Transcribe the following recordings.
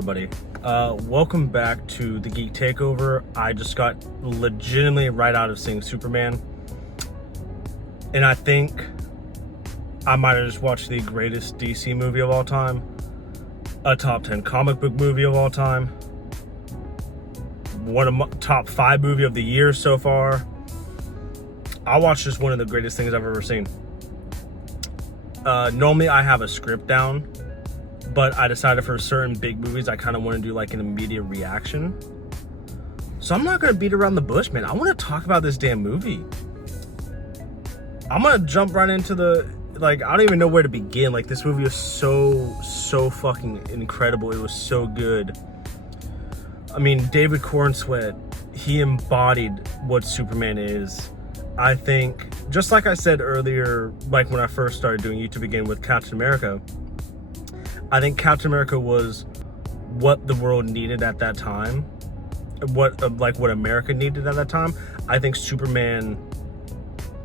everybody? Welcome back to the Geek Takeover. I just got legitimately right out of seeing Superman, and I think I might have just watched the greatest DC movie of all time, a top 10 comic book movie of all time, one of my top 5 movie of the year so far. I watched just one of the greatest things I've ever seen. Normally I have a script down, but I decided for certain big movies I kind of want to do like an immediate reaction. So I'm not going to beat around the bush, man. I want to talk about this damn movie. I'm going to jump right into I don't even know where to begin. Like, this movie is so fucking incredible. It was so good. I mean, David Cornsweet, he embodied what Superman is. I think, just like I said earlier, like when I first started doing YouTube again with Captain America, I think Captain America was what the world needed at that time, what America needed at that time. I think Superman,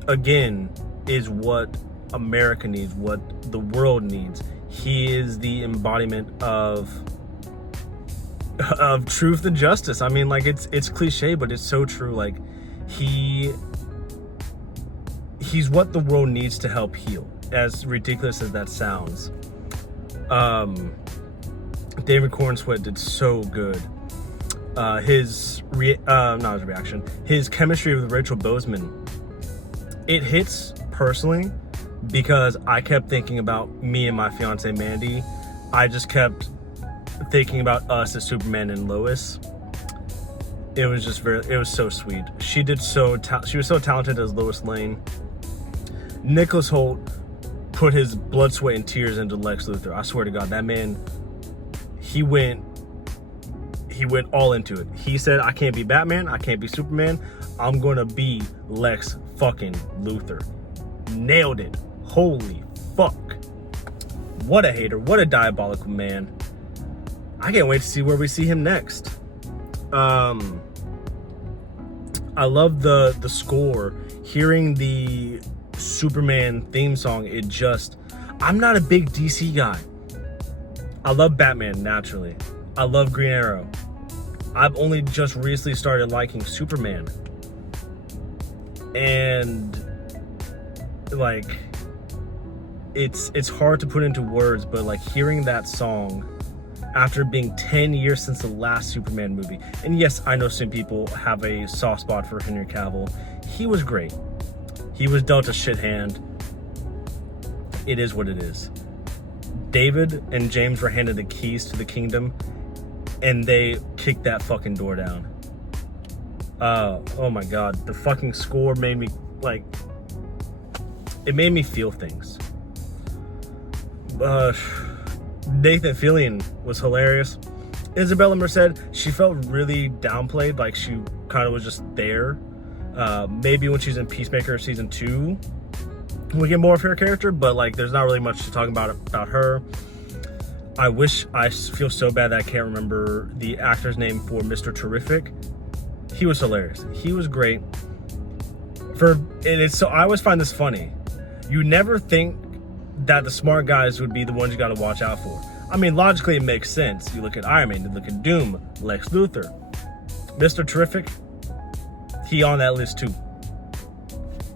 again, is what America needs, what the world needs. He is the embodiment of truth and justice. I mean, like, it's cliche, but it's so true. Like, he's what the world needs to help heal, as ridiculous as that sounds. David Cornsweet did so good. His chemistry with Rachel Bozeman, it hits personally because I kept thinking about me and my fiance Mandy. I just kept thinking about us as Superman and Lois. It was so sweet. She was so talented as Lois Lane. Nicholas Hoult put his blood, sweat, and tears into Lex Luthor. I swear to God, that man, he went all into it. He said, I can't be Batman, I can't be Superman, I'm gonna be Lex fucking Luthor. Nailed it. Holy fuck. What a hater, what a diabolical man. I can't wait to see where we see him next. I love the score. Hearing the Superman theme song, I'm not a big DC guy. I love Batman, naturally. I love Green Arrow. I've only just recently started liking Superman. And like, it's hard to put into words, but like, hearing that song after being 10 years since the last Superman movie. And yes, I know some people have a soft spot for Henry Cavill. He was great. He was dealt a shit hand. It is what it is. David and James were handed the keys to the kingdom, and they kicked that fucking door down. Oh my God. The fucking score made me, like, it made me feel things. Nathan Fillion was hilarious. Isabella Merced, she felt really downplayed, like she kind of was just there. Maybe when she's in Peacemaker season 2 we get more of her character, but like, there's not really much to talk about her. I feel so bad that I can't remember the actor's name for Mr. Terrific. He was hilarious. He was great. I always find this funny. You never think that the smart guys would be the ones you got to watch out for. I mean, logically it makes sense. You look at Iron Man, you look at Doom, Lex Luthor, Mr. Terrific. He on that list too.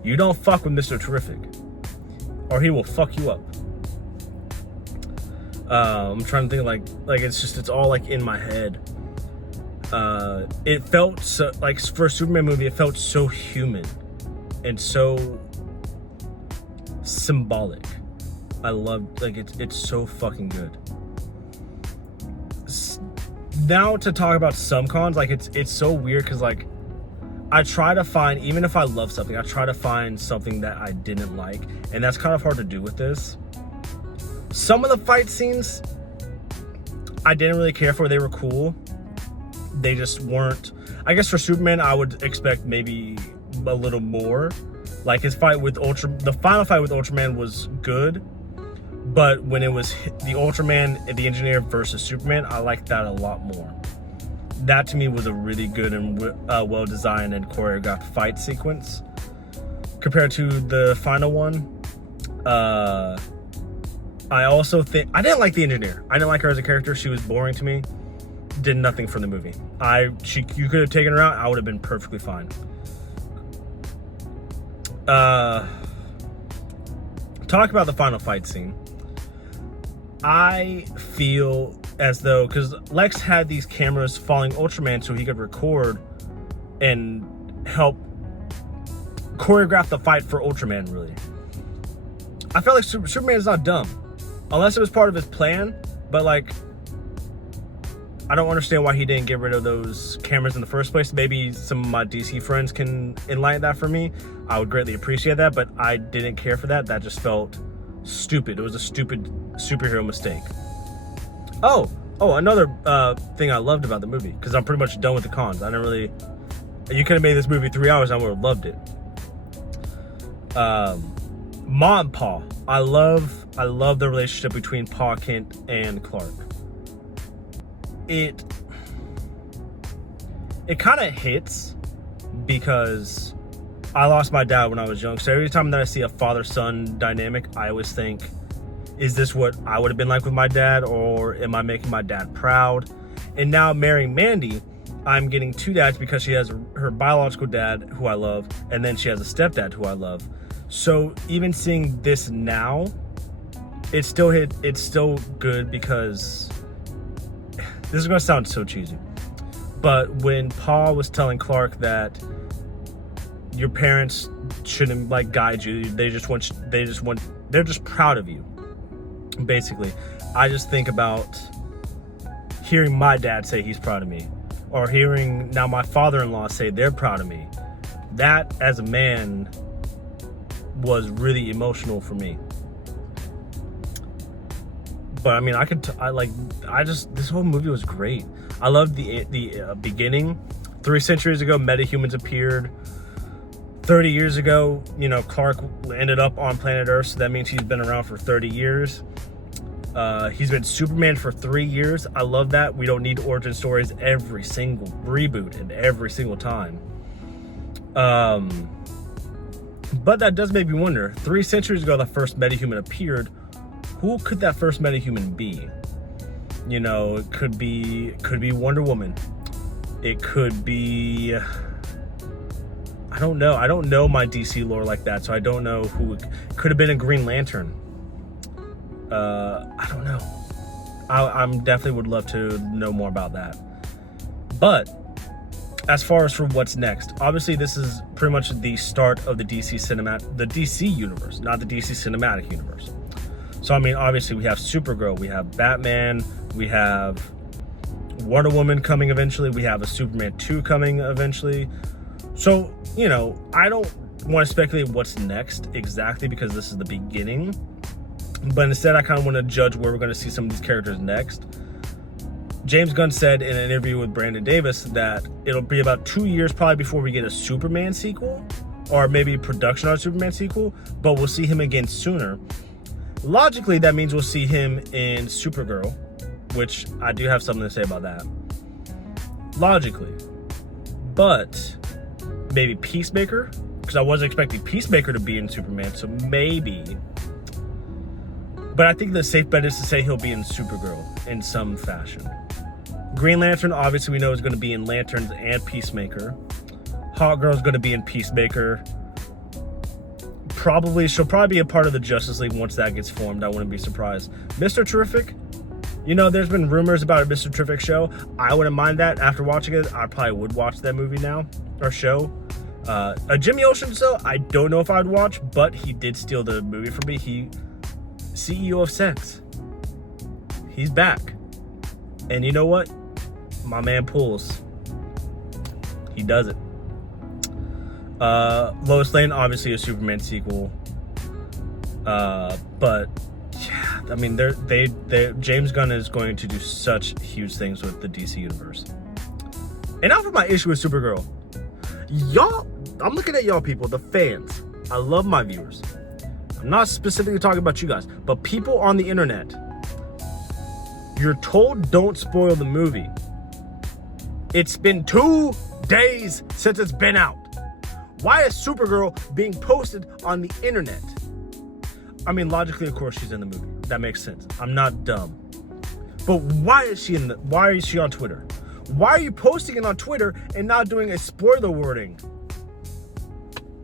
You don't fuck with Mr. Terrific, or he will fuck you up. I'm trying to think, like it's all like in my head. It felt so, like, for a Superman movie, it felt so human and so symbolic. I loved, like, it's so fucking good. Now to talk about some cons, like, it's so weird because, like, I try to find, even if I love something, I try to find something that I didn't like, and that's kind of hard to do with this. Some of the fight scenes I didn't really care for. They were cool. They just weren't. I guess for Superman, I would expect maybe a little more. Like, the final fight with Ultraman was good, but when it was the Ultraman, the Engineer versus Superman, I liked that a lot more. That to me was a really good and well-designed and choreographed fight sequence. Compared to the final one, I also think, I didn't like the Engineer. I didn't like her as a character. She was boring to me. did nothing for the movie. You could have taken her out, I would have been perfectly fine. Talk about the final fight scene. I feel as though, because Lex had these cameras following Ultraman so he could record and help choreograph the fight for Ultraman, really. I felt like Superman is not dumb. Unless it was part of his plan, but like, I don't understand why he didn't get rid of those cameras in the first place. Maybe some of my DC friends can enlighten that for me. I would greatly appreciate that, but I didn't care for that. That just felt stupid. It was a stupid superhero mistake. Oh, another thing I loved about the movie, because I'm pretty much done with the cons. You could have made this movie 3 hours, I would have loved it. Ma and Pa. I love the relationship between Pa Kent and Clark. It kind of hits because I lost my dad when I was young. So every time that I see a father-son dynamic, I always think, is this what I would have been like with my dad, or am I making my dad proud? And now marrying Mandy, I'm getting two dads because she has her biological dad, who I love, and then she has a stepdad who I love. So even seeing this now, it's still good, because this is gonna sound so cheesy, but when Pa was telling Clark that your parents shouldn't like guide you, they're just proud of you, basically. I just think about hearing my dad say he's proud of me, or hearing now my father-in-law say they're proud of me. That, as a man, was really emotional for me. But I mean, this whole movie was great. I loved the beginning. 3 centuries ago, metahumans appeared. 30 years ago, Clark ended up on planet Earth, so that means he's been around for 30 years. He's been Superman for 3 years. I love that. We don't need origin stories every single reboot and every single time. But that does make me wonder. 3 centuries ago, the first metahuman appeared. Who could that first metahuman be? It could be Wonder Woman. It could be, I don't know. I don't know my DC lore like that, so I don't know who. It could have been a Green Lantern. I don't know. I'm definitely would love to know more about that. But as far as for what's next, obviously this is pretty much the start of the DC universe, not the DC cinematic universe. So I mean, obviously we have Supergirl, we have Batman, we have Wonder Woman coming eventually, we have a Superman 2 coming eventually. So, I don't want to speculate what's next exactly, because this is the beginning. But instead, I kind of want to judge where we're going to see some of these characters next. James Gunn said in an interview with Brandon Davis that it'll be about 2 years probably before we get a Superman sequel, or maybe production on a Superman sequel, but we'll see him again sooner. Logically, that means we'll see him in Supergirl, which I do have something to say about that. Logically. But maybe Peacemaker, because I wasn't expecting Peacemaker to be in Superman, so maybe. But I think the safe bet is to say he'll be in Supergirl in some fashion. Green Lantern, obviously we know, is going to be in Lanterns and Peacemaker. Hawkgirl's going to be in Peacemaker. She'll probably be a part of the Justice League once that gets formed. I wouldn't be surprised. Mr. Terrific, there's been rumors about a Mr. Terrific show. I wouldn't mind that. After watching it, I probably would watch that movie now, or show. A Jimmy Olsen show, I don't know if I'd watch, but he did steal the movie from me. CEO of Sex. He's back. And you know what? My man pulls. He does it. Lois Lane, obviously a Superman sequel. But yeah, I mean, James Gunn is going to do such huge things with the DC universe. And now for my issue with Supergirl. Y'all, I'm looking at y'all people, the fans. I love my viewers. I'm not specifically talking about you guys, but people on the internet. You're told don't spoil the movie. It's been 2 days since it's been out. Why is Supergirl being posted on the internet? I mean, logically, of course, she's in the movie. That makes sense. I'm not dumb. But why is she on Twitter? Why are you posting it on Twitter and not doing a spoiler wording?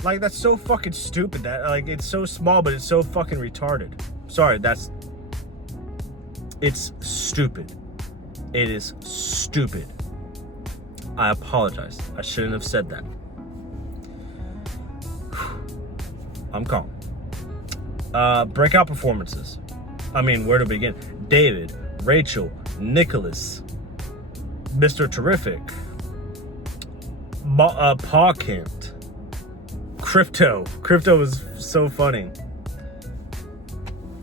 Like, that's so fucking stupid. That, like, it's so small, but it's so fucking retarded. Sorry, it's stupid. It is stupid. I apologize. I shouldn't have said that. I'm calm. Breakout performances. I mean, where to begin? David, Rachel, Nicholas, Mr. Terrific, Pa Kent, Crypto was so funny.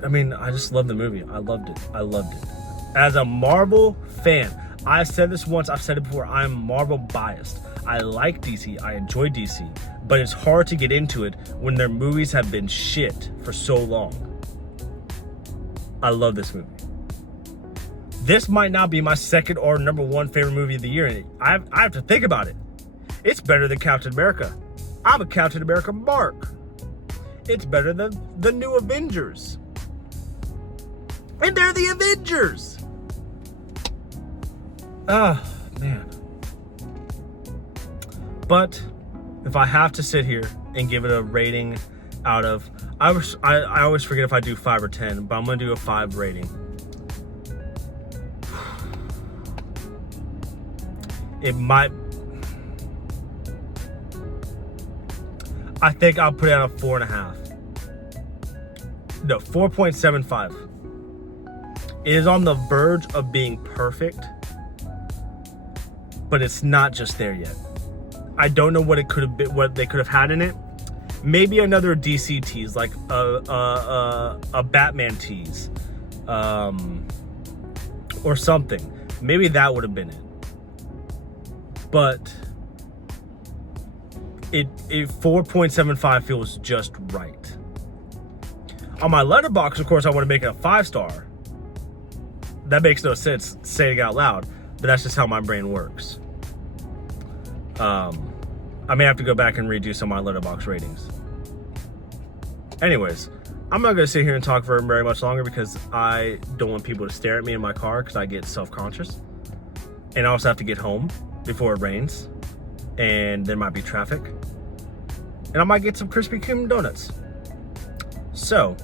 I mean, I just love the movie. I loved it. As a Marvel fan, I said this once, I've said it before, I'm Marvel biased. I like DC, I enjoy DC, but it's hard to get into it when their movies have been shit for so long. I love this movie. This might not be my second or number one favorite movie of the year, and I have to think about it. It's better than Captain America. I'm a Captain America mark. It's better than the new Avengers. And they're the Avengers. Ah, man. But if I have to sit here and give it a rating out of, I always forget if I do 5 or 10, but I'm gonna do a 5 rating. It might, I think I'll put it on a 4.5. No, 4.75. It is on the verge of being perfect, but it's not just there yet. I don't know what it could have been, what they could have had in it. Maybe another DC tease, like a Batman tease, or something. Maybe that would have been it. But it 4.75 feels just right. On my letterbox, of course, I want to make it a 5-star. That makes no sense saying it out loud, but that's just how my brain works. I may have to go back and redo some of my letterbox ratings. Anyways, I'm not going to sit here and talk for very much longer because I don't want people to stare at me in my car because I get self-conscious. And I also have to get home before it rains. And there might be traffic. And I might get some Krispy Kreme donuts. So,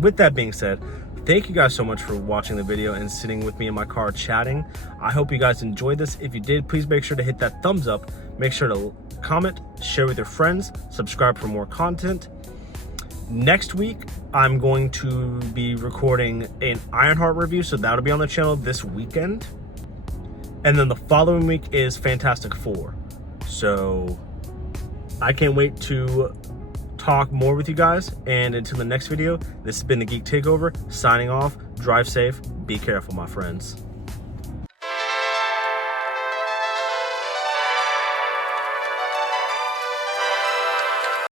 with that being said, thank you guys so much for watching the video and sitting with me in my car chatting. I hope you guys enjoyed this. If you did, please make sure to hit that thumbs up. Make sure to comment, share with your friends, subscribe for more content. Next week, I'm going to be recording an Ironheart review, so that'll be on the channel this weekend. And then the following week is Fantastic Four. So I can't wait to talk more with you guys. And until the next video, this has been the Geek Takeover, signing off. Drive safe. Be careful, my friends.